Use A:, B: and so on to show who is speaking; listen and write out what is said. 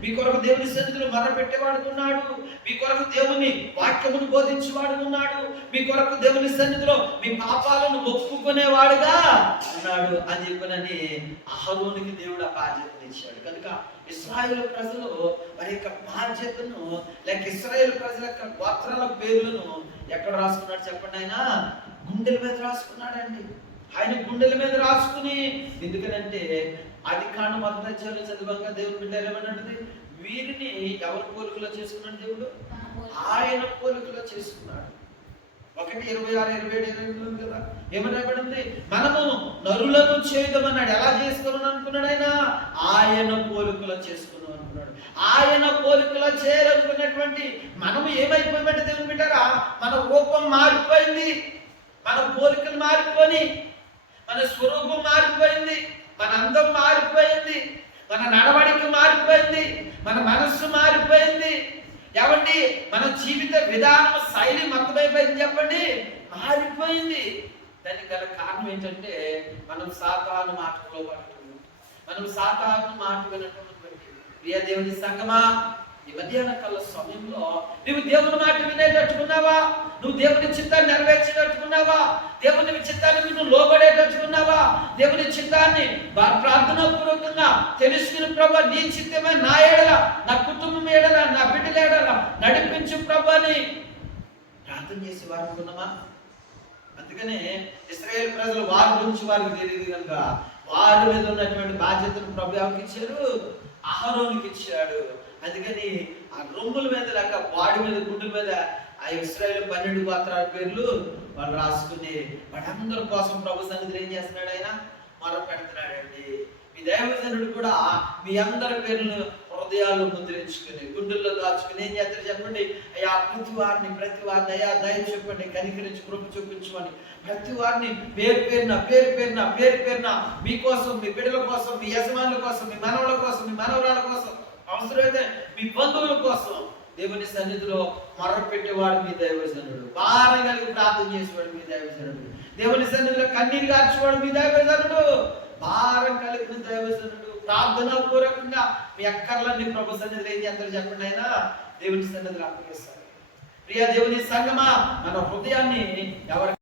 A: మీ కొరకు దేవుని సన్నిధిలో మర ఉన్నాడు. మీ కొరకు దేవుని వాక్యమును బోధించేవాడు ఉన్నాడు. మీ కొరకు దేవుని సన్నిధిలో మీ పాపాలను ఒప్పుకునేవాడుగా ఉన్నాడు అని చెప్పనని అహరోనికి దేవుడు ఆ బాధ్యతను ఇచ్చాడు. కనుక ఇస్రాయేల్ ప్రజలు వారి యొక్క బాధ్యతను లేక ఇస్రాయేల్ ప్రజల యొక్క గోత్రాల పేర్లను ఎక్కడ రాసుకున్నాడు చెప్పండి ఆయన? గుండెల మీద రాసుకున్నాడండి. ఆయన గుండెల మీద రాసుకుని ఎందుకనంటే అది కాను మొదటి చదివాక దేవుడు బిడ్డలు ఏమన్నది వీరిని ఎవరి పోలికలో చేసుకున్నాడు దేవుడు? ఆయన పోలికలో చేసుకున్నాడు. ఒకటి ఇరవై ఆరు ఇరవై ఏడు ఇరవై ఎనిమిది ఉంది కదా? ఏమని మనము నరులను చేయదమన్నాడు. ఎలా చేసుకోమని అనుకున్నాడు ఆయన? ఆయన పోలికలో చేసుకున్నాం అనుకున్నాడు. ఆయన పోలికలో చేయాలనుకున్నటువంటి మనము ఏమైపోయామంటే దేవుని బిడ్డారా మన రూపం మారిపోయింది. మన పోలికలు మారిపోయి మన స్వరూపం మారిపోయింది. మన అందం మారిపోయింది. మన నడవడిక మారిపోయింది. మన మనస్సు మారిపోయింది. ఏమండి? మన జీవిత విధానం శైలి మొత్తమైపోయింది చెప్పండి. మారిపోయింది. దానికి గల కారణం ఏంటంటే మనం సాతాను మాటలో పడుతున్నాం. మనం సాతాను మాట వినటువంటి బట్టి ప్రియ దేవుని సంగమా ఈ మధ్యాహ్న కాల సమయంలో నువ్వు దేవుని మాట వినేటట్టుకున్నావా? నువ్వు దేవుని చిత్తాన్ని నెరవేర్చినట్టుకున్నావా? దేవుని చిత్తానికి నువ్వు దేవుని చిత్తాన్ని బా- ప్రార్థనాపూర్వకంగా తెలుసుకుని ప్రభా నీ చిత్తమే నా ఏడల నా కుటుంబం ఏడల నా బిడ్డల ఏడల నడిపించు ప్రభాని ప్రార్థన చేసి వారు అనుకున్నామా అందుకనే ఇస్రాయేల్ ప్రజలు వారి గురించి వారికి తెలియదు కనుక వారి మీద ఉన్నటువంటి బాధ్యతను ప్రభు ఎవరికి ఇచ్చారు ఆహారానికి ఇచ్చాడు. అందుకని ఆ రొమ్ముల మీద లేక బాడీ మీద గుండెల మీద ఆ ఇస్రాయల్ పన్నెండు పాత్రల పేర్లు వాళ్ళు రాసుకుని వాళ్ళందరి కోసం ప్రభు సన్నిధిలో ఏం చేస్తున్నాడు ఆయన? మొర పెడుతున్నాడండి. మీ దైవజనుడు కూడా మీ అందరి పేర్లను హృదయాలు ముద్రించుకుని గుండెల్లో దాచుకుని ఏం చేస్తారు చెప్పండి? అయ్యా ప్రతి వారిని ప్రతి వారిని అయ్యా దయ చెప్పండి కనికరించి కృప చూపించమని ప్రతి వారిని పేరు పేరున పేరు పేరున పేరు పేరున మీకోసం మీ బిడ్డల కోసం మీ యజమానుల కోసం మీ మనవల కోసం మీ మనవరాల కోసం అవసరమైతే మీ బంధువుల కోసం దేవుని సన్నిధిలో మొర పెట్టేవాడు మీ దైవజనుడు. భారం కలిగి ప్రార్థన చేసేవాడు మీ దైవజనుడు. దేవుని సన్నిధిలో కన్నీరు కాచేవాడు మీ దైవజనుడు. భారం కలిగిన దైవజనుడు. ప్రార్థన పూర్వకంగా మీ అక్కర్లన్నీ ప్రభు సన్నిధిలో ఏం చేస్తారు చెప్పండి అయినా దేవుని సన్నిధిలో అప్పగిస్తారు. ప్రియ దేవుని సంగమా మన హృదయాన్ని ఎవరు